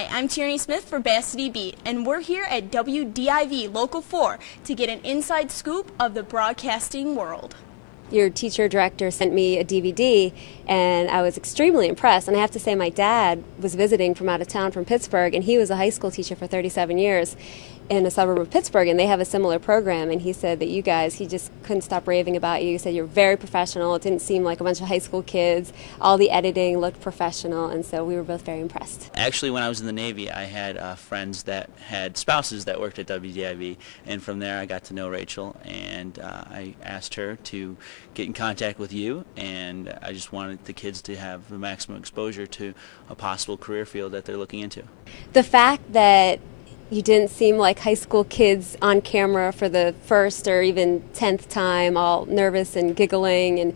Hi, I'm Tierney Smith for Bass City Beat, and we're here at WDIV Local 4 to get an inside scoop of the broadcasting world. Your teacher director sent me a DVD, and I was extremely impressed. And I have to say, my dad was visiting from out of town from Pittsburgh, and he was a high school teacher for 37 years in a suburb of Pittsburgh, and they have a similar program. And he said that you guys, he just couldn't stop raving about you. He said you're very professional. It didn't seem like a bunch of high school kids. All the editing looked professional, and so we were both very impressed. Actually, when I was in the Navy, I had friends that had spouses that worked at WDIV, and from there I got to know Rachel, and I asked her to get in contact with you, and I just wanted the kids to have the maximum exposure to a possible career field that they're looking into. The fact that you didn't seem like high school kids on camera for the first or even 10th time, all nervous and giggling, and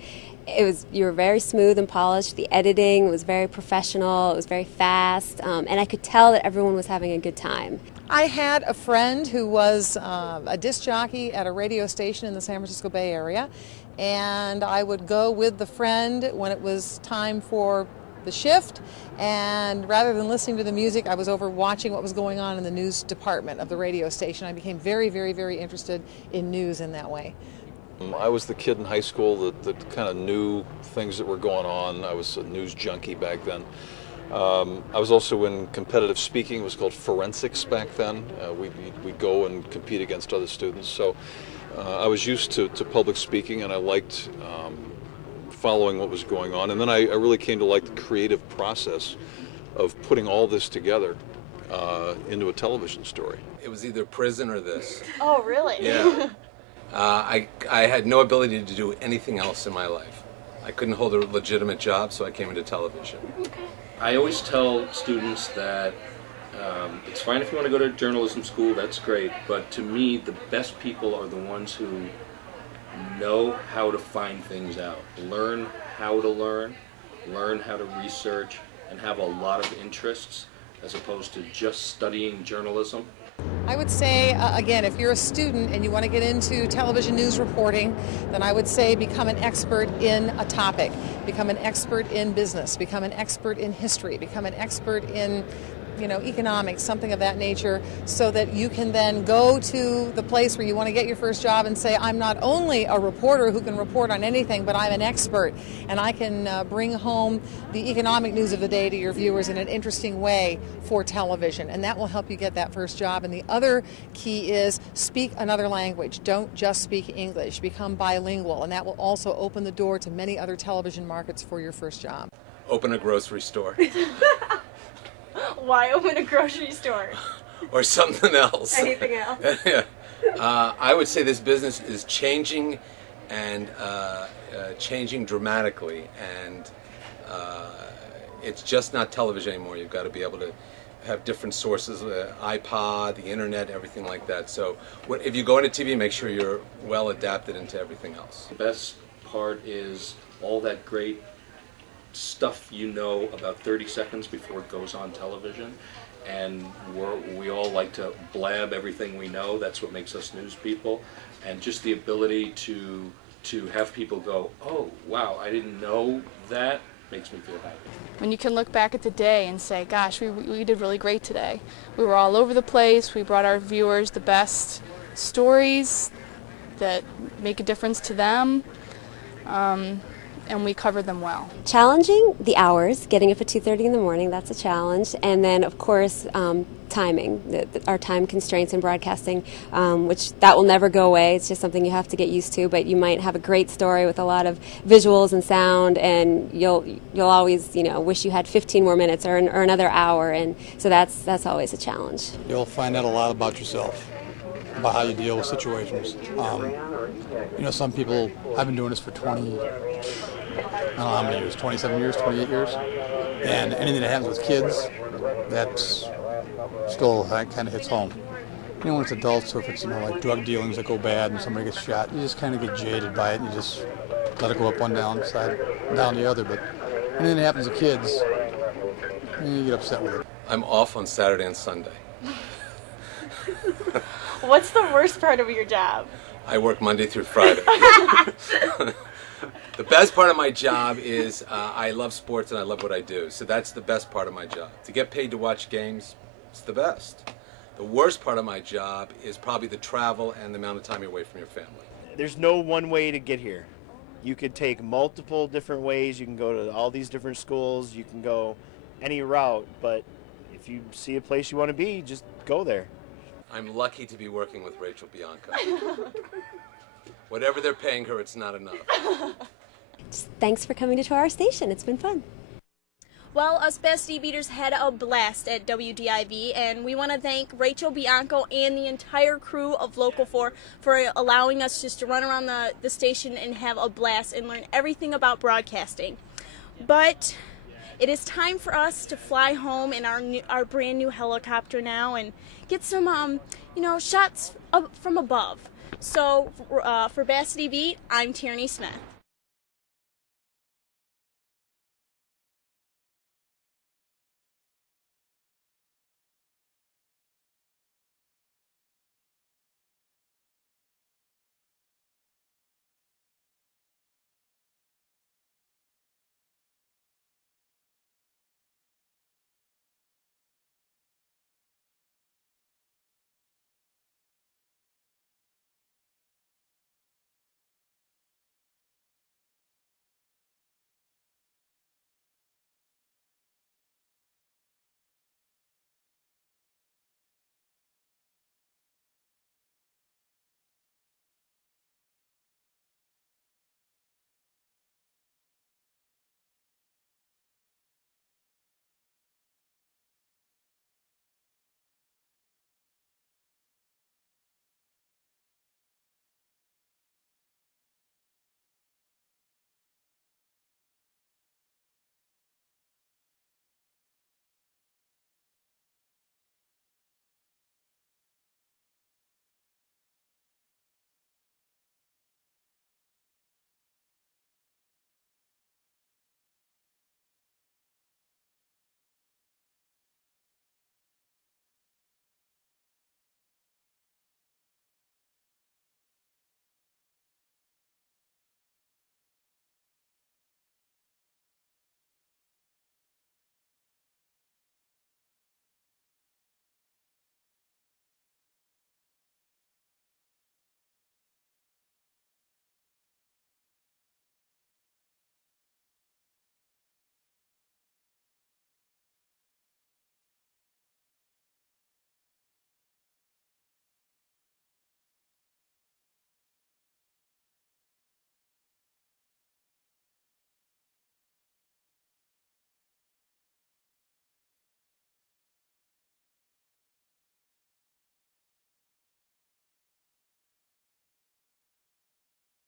you were very smooth and polished. The editing was very professional. It was very fast, and I could tell that everyone was having a good time. I had a friend who was a disc jockey at a radio station in the San Francisco Bay Area, and I would go with the friend when it was time for the shift, and rather than listening to the music, I was over watching what was going on in the news department of the radio station. I became very, very, very interested in news in that way. I was the kid in high school that kind of knew things that were going on. I was a news junkie back then. I was also in competitive speaking. It was called forensics back then. We'd go and compete against other students. So I was used to public speaking, and I liked following what was going on. And then I really came to like the creative process of putting all this together into a television story. It was either prison or this. Oh, really? Yeah. I had no ability to do anything else in my life. I couldn't hold a legitimate job, so I came into television. Okay. I always tell students that it's fine if you want to go to journalism school, that's great, but to me the best people are the ones who know how to find things out, learn how to learn how to research, and have a lot of interests as opposed to just studying journalism. I would say, again, if you're a student and you want to get into television news reporting, then I would say become an expert in a topic. Become an expert in business. Become an expert in history. Become an expert in, economics, something of that nature, so that you can then go to the place where you want to get your first job and say, I'm not only a reporter who can report on anything, but I'm an expert, and I can bring home the economic news of the day to your viewers in an interesting way for television, and that will help you get that first job. And the other key is speak another language. Don't just speak English. Become bilingual, and that will also open the door to many other television markets for your first job. Open a grocery store. Why open a grocery store? Or something else. Anything else? Yeah. I would say this business is changing, and changing dramatically, and it's just not television anymore. You've got to be able to have different sources, iPod, the internet, everything like that. So if you go into TV, make sure you're well adapted into everything else. The best part is all that great stuff you know about 30 seconds before it goes on television, and we all like to blab everything we know. That's what makes us news people, and just the ability to have people go, oh wow, I didn't know that, makes me feel happy. When you can look back at the day and say, gosh, we did really great today. We were all over the place. We brought our viewers the best stories that make a difference to them. And we covered them well. Challenging, the hours, getting up at 2:30 in the morning, that's a challenge. And then, of course, timing, our time constraints in broadcasting, which that will never go away. It's just something you have to get used to, but you might have a great story with a lot of visuals and sound, and you'll always, wish you had 15 more minutes or another hour, and so that's always a challenge. You'll find out a lot about yourself, about how you deal with situations. Some people, I've been doing this for 20, I don't know how many years, 27 years, 28 years, and anything that happens with kids, that's still kind of hits home. When it's adults, so if it's like drug dealings that go bad and somebody gets shot, you just kind of get jaded by it, and you just let it go up one side, down the other. But anything that happens to kids, you get upset with it. I'm off on Saturday and Sunday. What's the worst part of your job? I work Monday through Friday. The best part of my job is I love sports and I love what I do. So that's the best part of my job. To get paid to watch games, it's the best. The worst part of my job is probably the travel and the amount of time you're away from your family. There's no one way to get here. You could take multiple different ways. You can go to all these different schools. You can go any route. But if you see a place you want to be, just go there. I'm lucky to be working with Rachel Bianco. Whatever they're paying her, it's not enough. Thanks for coming to our station. It's been fun. Well, us Best Beaters had a blast at WDIV, and we want to thank Rachel Bianco and the entire crew of Local 4 for allowing us just to run around the station and have a blast and learn everything about broadcasting. But it is time for us to fly home in our brand new helicopter now and get some shots from above. So for Best TV, I'm Tierney Smith.